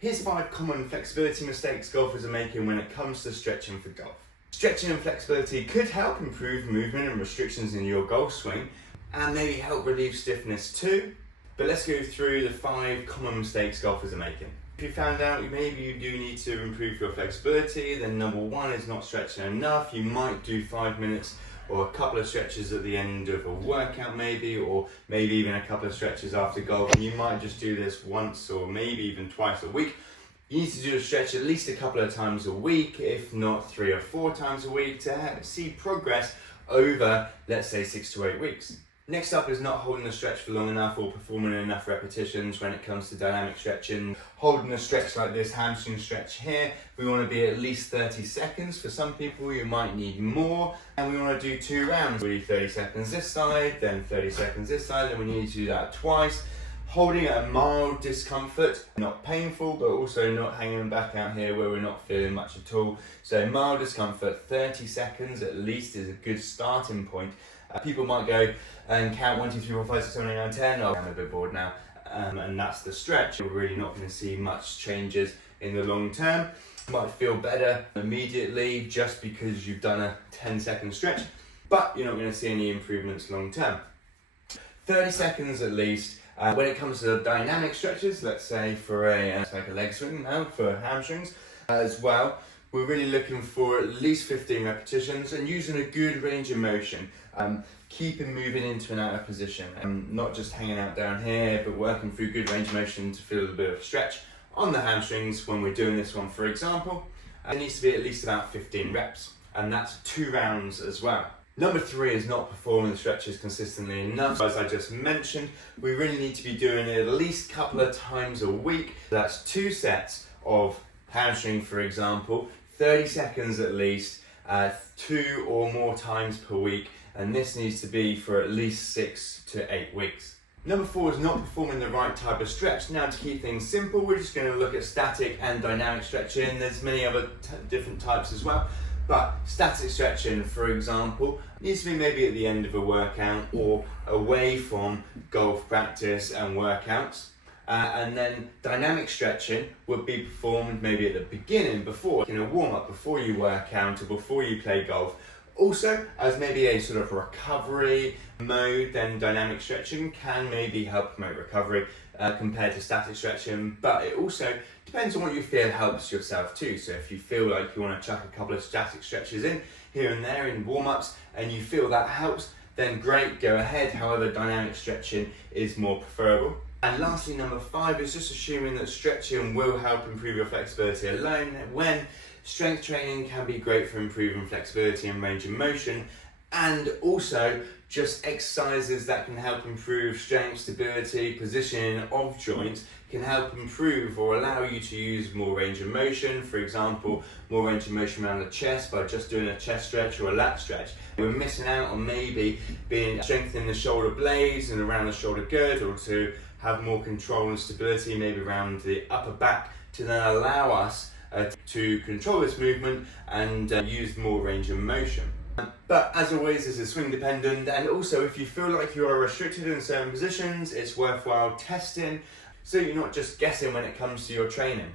Here's 5 common flexibility mistakes golfers are making when it comes to stretching for golf. Stretching and flexibility could help improve movement and restrictions in your golf swing and maybe help relieve stiffness too. But let's go through the 5 common mistakes golfers are making. If you found out maybe you do need to improve your flexibility, then number 1 is not stretching enough. You might do 5 minutes or a couple of stretches at the end of a workout maybe, or maybe even a couple of stretches after golf. And you might just do this once or maybe even twice a week. You need to do a stretch at least a couple of times a week, if not 3 or 4 times a week, to see progress over, let's say, 6 to 8 weeks. Next up is not holding the stretch for long enough or performing enough repetitions when it comes to dynamic stretching. Holding a stretch like this hamstring stretch here, we want to be at least 30 seconds. For some people you might need more, and we want to do 2 rounds. Really 30 seconds this side, then 30 seconds this side, then we need to do that twice. Holding at a mild discomfort, not painful, but also not hanging back out here where we're not feeling much at all. So mild discomfort, 30 seconds at least is a good starting point. People might go and count 1, 2, 3, 4, 5, 6, 7, 8, 9, 10. Oh, I'm a bit bored now. And that's the stretch. We're really not going to see much changes in the long term. You might feel better immediately just because you've done a 10-second stretch, but you're not going to see any improvements long term. 30 seconds at least. When it comes to dynamic stretches, let's say for like a leg swing now for hamstrings as well, we're really looking for at least 15 repetitions and using a good range of motion. Keeping moving into and out of position, and not just hanging out down here, but working through good range of motion to feel a bit of stretch on the hamstrings when we're doing this one, for example. It needs to be at least about 15 reps, and that's 2 rounds as well. Number 3 is not performing the stretches consistently enough. As I just mentioned, we really need to be doing it at least a couple of times a week. That's 2 sets of hamstring, for example, 30 seconds at least, 2 or more times per week, and this needs to be for at least 6 to 8 weeks. Number 4 is not performing the right type of stretch. Now, to keep things simple, we're just going to look at static and dynamic stretching. There's many other different types as well. But static stretching, for example, needs to be maybe at the end of a workout or away from golf practice and workouts. And then dynamic stretching would be performed maybe at the beginning, before, in a warm-up, before you work out or before you play golf. Also, as maybe a sort of recovery mode, then dynamic stretching can maybe help promote recovery compared to static stretching, but it also depends on what you feel helps yourself too. So if you feel like you want to chuck a couple of static stretches in here and there in warm-ups and you feel that helps, then great, go ahead. However, dynamic stretching is more preferable. And lastly, number 5 is just assuming that stretching will help improve your flexibility alone, when strength training can be great for improving flexibility and range of motion, and also just exercises that can help improve strength, stability, positioning of joints can help improve or allow you to use more range of motion. For example, more range of motion around the chest by just doing a chest stretch or a lat stretch. We're missing out on maybe strengthening the shoulder blades and around the shoulder gird, or to have more control and stability maybe around the upper back, to then allow us to control this movement and use more range of motion. But as always, this is swing dependent, and also if you feel like you are restricted in certain positions, it's worthwhile testing so you're not just guessing when it comes to your training.